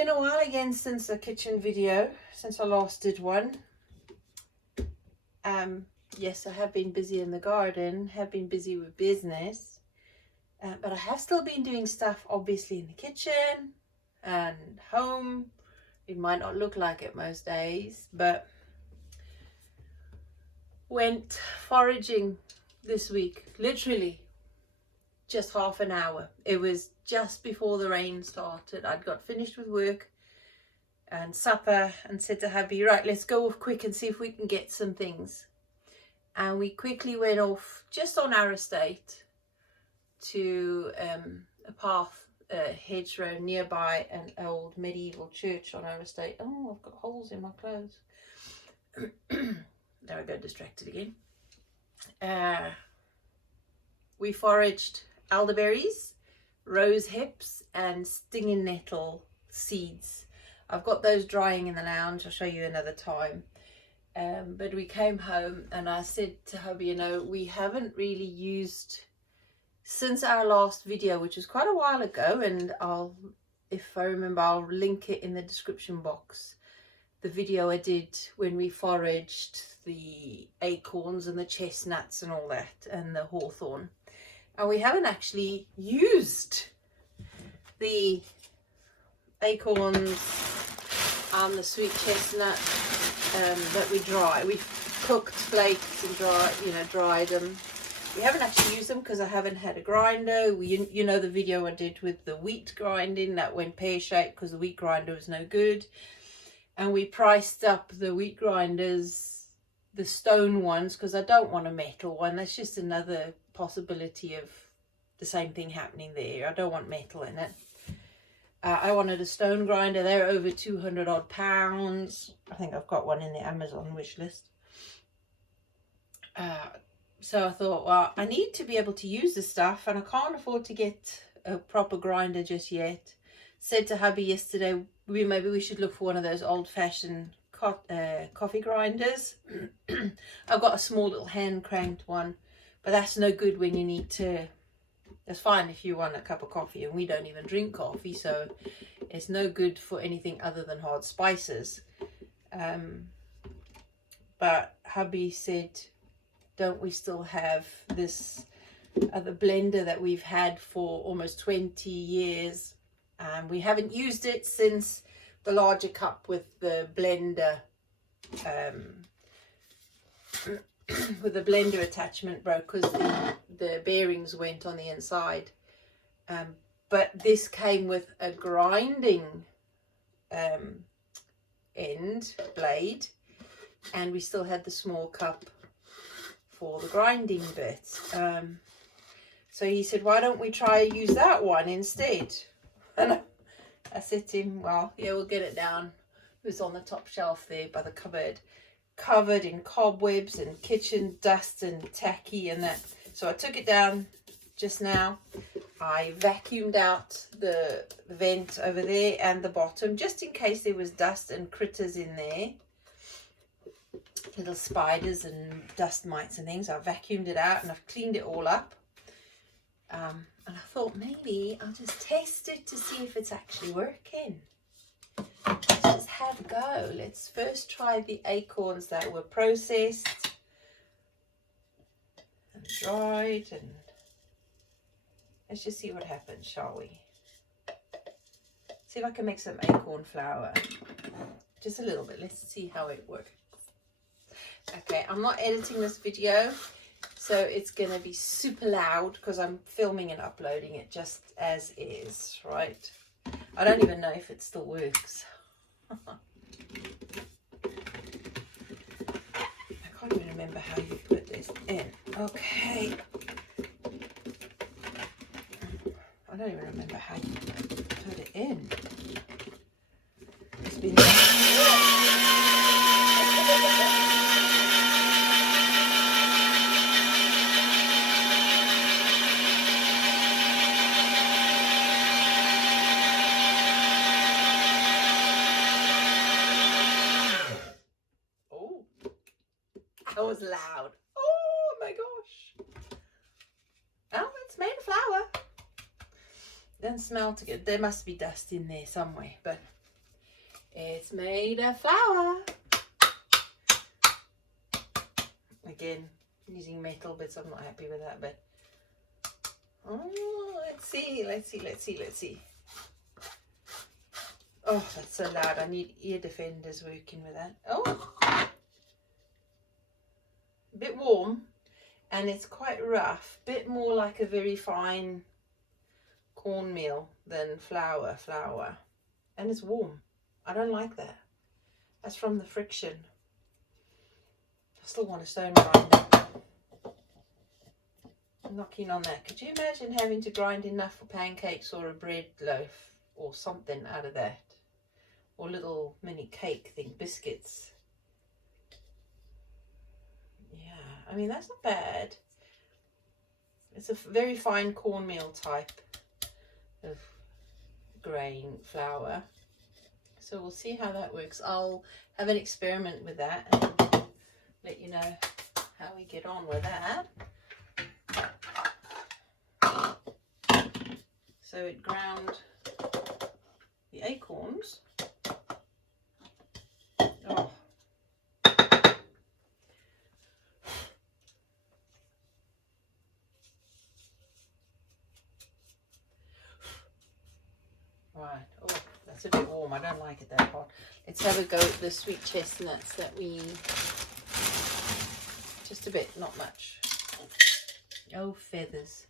been a while again since the kitchen video, since I last did one. Yes, I have been busy in the garden, have been busy with business, but I have still been doing stuff obviously in the kitchen and home. It might not look like it most days, but went foraging this week, literally just half an hour. It was just before the rain started. I'd got finished with work and supper and said to hubby, right, let's go off quick and see if we can get some things. And we quickly went off just on our estate to a path, a hedgerow nearby an old medieval church on our estate. Oh, I've got holes in my clothes. There I go, distracted again. We foraged elderberries, rose hips and stinging nettle seeds. I've got those drying in the lounge. I'll show you another time. But we came home and I said to hubby, you know, we haven't really used, since our last video, which was quite a while ago, and if I remember, I'll link it in the description box, the video I did when we foraged the acorns and the chestnuts and all that, and the hawthorn. And we haven't actually used the acorns and the sweet chestnut that we dry. We've cooked flakes and dried them. We haven't actually used them because I haven't had a grinder. You know the video I did with the wheat grinding that went pear-shaped because the wheat grinder was no good. And we priced up the wheat grinders, the stone ones, because I don't want a metal one. That's just another possibility of the same thing happening there. I don't want metal in it. I wanted a stone grinder. They're over 200 odd pounds. I think I've got one in the Amazon wish list. So I thought, well, I need to be able to use this stuff and I can't afford to get a proper grinder just yet. Said to hubby yesterday, maybe we should look for one of those old-fashioned coffee grinders. I've got a small little hand cranked one, but that's no good when you need to. That's fine if you want a cup of coffee, and we don't even drink coffee, so it's no good for anything other than hard spices. But hubby said, don't we still have this other blender that we've had for almost 20 years? We haven't used it since the larger cup with the blender with the blender attachment broke because the bearings went on the inside. But this came with a grinding end blade, and we still had the small cup for the grinding bit. So he said, why don't we try use that one instead? And I said to him, well, yeah, we'll get it down. It was on the top shelf there by the cupboard, covered in cobwebs and kitchen dust and tacky and that. So I took it down just now. I vacuumed out the vent over there and the bottom, just in case there was dust and critters in there, little spiders and dust mites and things. I vacuumed it out and I've cleaned it all up. And I thought maybe I'll just test it to see if it's actually working. Let's just have a go. Let's first try the acorns that were processed and dried, and let's just see what happens, shall we? See if I can make some acorn flour. Just a little bit. Let's see how it works. Okay, I'm not editing this video, so it's going to be super loud because I'm filming and uploading it just as is, right? I don't even know if it still works. I can't even remember how you put this in. Okay. I don't even remember how you put it in. It's been... That was loud. Oh my gosh. Oh, it's made of flour. Doesn't smell too good. There must be dust in there somewhere, but It's made of flour. Again, using metal bits. I'm not happy with that, but oh, let's see. Oh, that's so loud. I need ear defenders working with that. Oh, a bit warm, and it's quite rough. Bit more like a very fine cornmeal than flour, and it's warm. I don't like that. That's from the friction. I still want a stone grinder. I'm not keen on that. Could you imagine having to grind enough for pancakes or a bread loaf or something out of that? Or little mini cake thing, biscuits. Yeah, I mean, that's not bad. It's a very fine cornmeal type of grain flour. So we'll see how that works. I'll have an experiment with that and let you know how we get on with that. So it ground the acorns. Oh. Right. Oh, that's a bit warm. I don't like it that hot. Let's have a go at the sweet chestnuts that we... Just a bit, not much. Oh, feathers.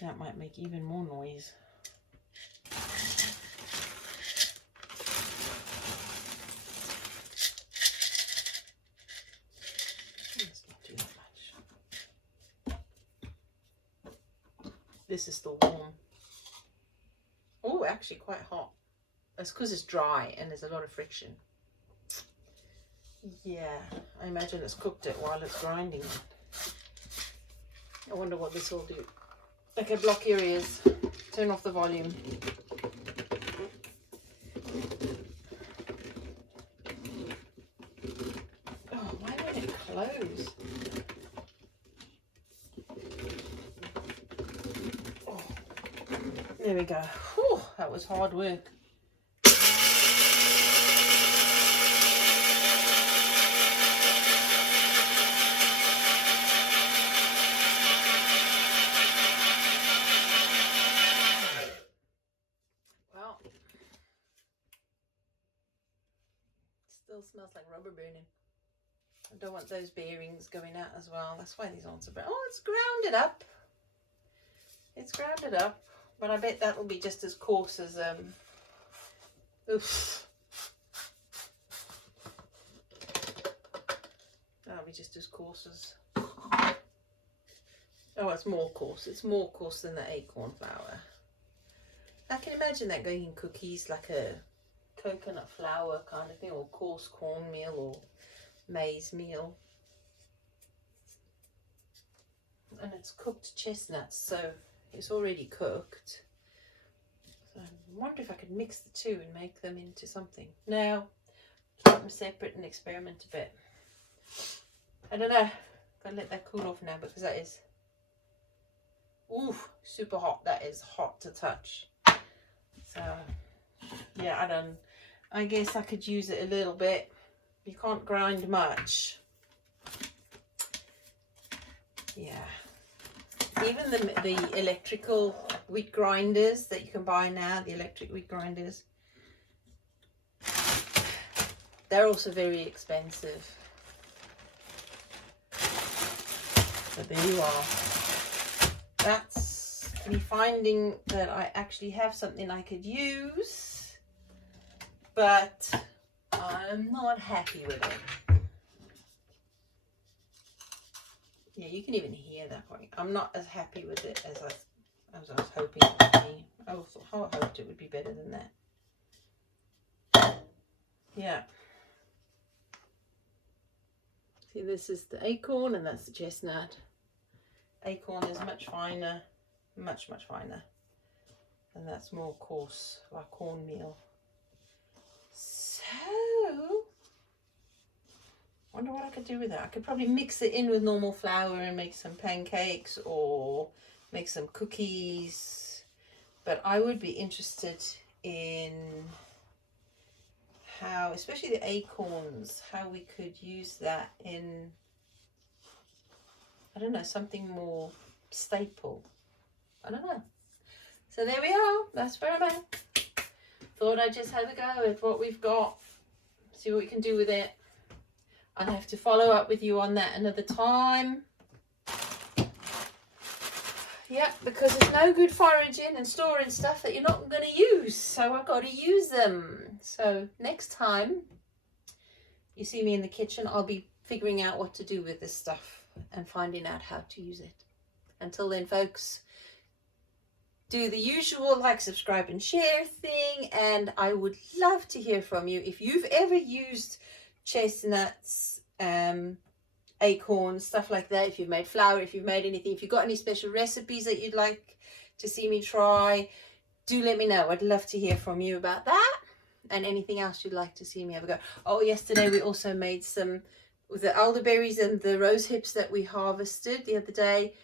That might make even more noise. Let's not do that much. This is still warm. Oh, actually quite hot. That's because it's dry and there's a lot of friction. Yeah, I imagine it's cooked it while it's grinding it. I wonder what this will do. Okay, block your ears. Turn off the volume. Oh, why did it close? Oh, there we go. Whew, that was hard work. Still smells like rubber burning. I don't want those bearings going out as well. That's why these aren't so brown. Oh, it's grounded up. It's grounded up, but I bet that will be just as coarse as oof. That'll be just as coarse as. Oh, it's more coarse. It's more coarse than the acorn flour. I can imagine that going in cookies, like a coconut flour kind of thing, or coarse cornmeal or maize meal. And it's cooked chestnuts, so it's already cooked. So I wonder if I could mix the two and make them into something. No, keep them separate and experiment a bit. I don't know. Gotta let that cool off now because that is, ooh, super hot. That is hot to touch. So yeah, I guess I could use it a little bit. You can't grind much. Yeah. Even the electrical wheat grinders that you can buy now, the electric wheat grinders, they're also very expensive. But there you are. That's me finding that I actually have something I could use, but I'm not happy with it. Yeah, you can even hear that point. I'm not as happy with it as I was hoping it would be. I hoped it would be better than that. Yeah. See, this is the acorn and that's the chestnut. Acorn is much finer, much finer. And that's more coarse, like cornmeal. So, I wonder what I could do with that. I could probably mix it in with normal flour and make some pancakes or make some cookies. But I would be interested in how, especially the acorns, how we could use that in, I don't know, something more staple. I don't know. So there we are. That's where I'm at. Thought I'd just have a go at what we've got. See what we can do with it. I'll have to follow up with you on that another time. Yeah, because it's no good foraging and storing stuff that you're not going to use. So I've got to use them. So next time you see me in the kitchen, I'll be figuring out what to do with this stuff and finding out how to use it. Until then, folks, do the usual like, subscribe and share thing. And I would love to hear from you. If you've ever used chestnuts, acorns, stuff like that, if you've made flour, if you've made anything, if you've got any special recipes that you'd like to see me try, do let me know. I'd love to hear from you about that, and anything else you'd like to see me have a go. Oh, yesterday we also made some with the elderberries and the rose hips that we harvested the other day.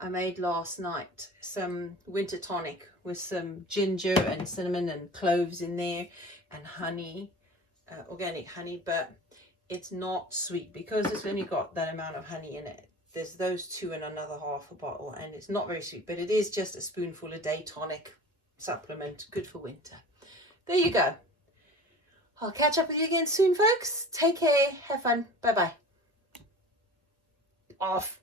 I made last night some winter tonic with some ginger and cinnamon and cloves in there and honey, organic honey, but it's not sweet because it's only got that amount of honey in it. There's those two and another half a bottle, and it's not very sweet, but it is just a spoonful a day tonic supplement, good for winter. There you go. I'll catch up with you again soon, folks. Take care, have fun, bye bye. Off.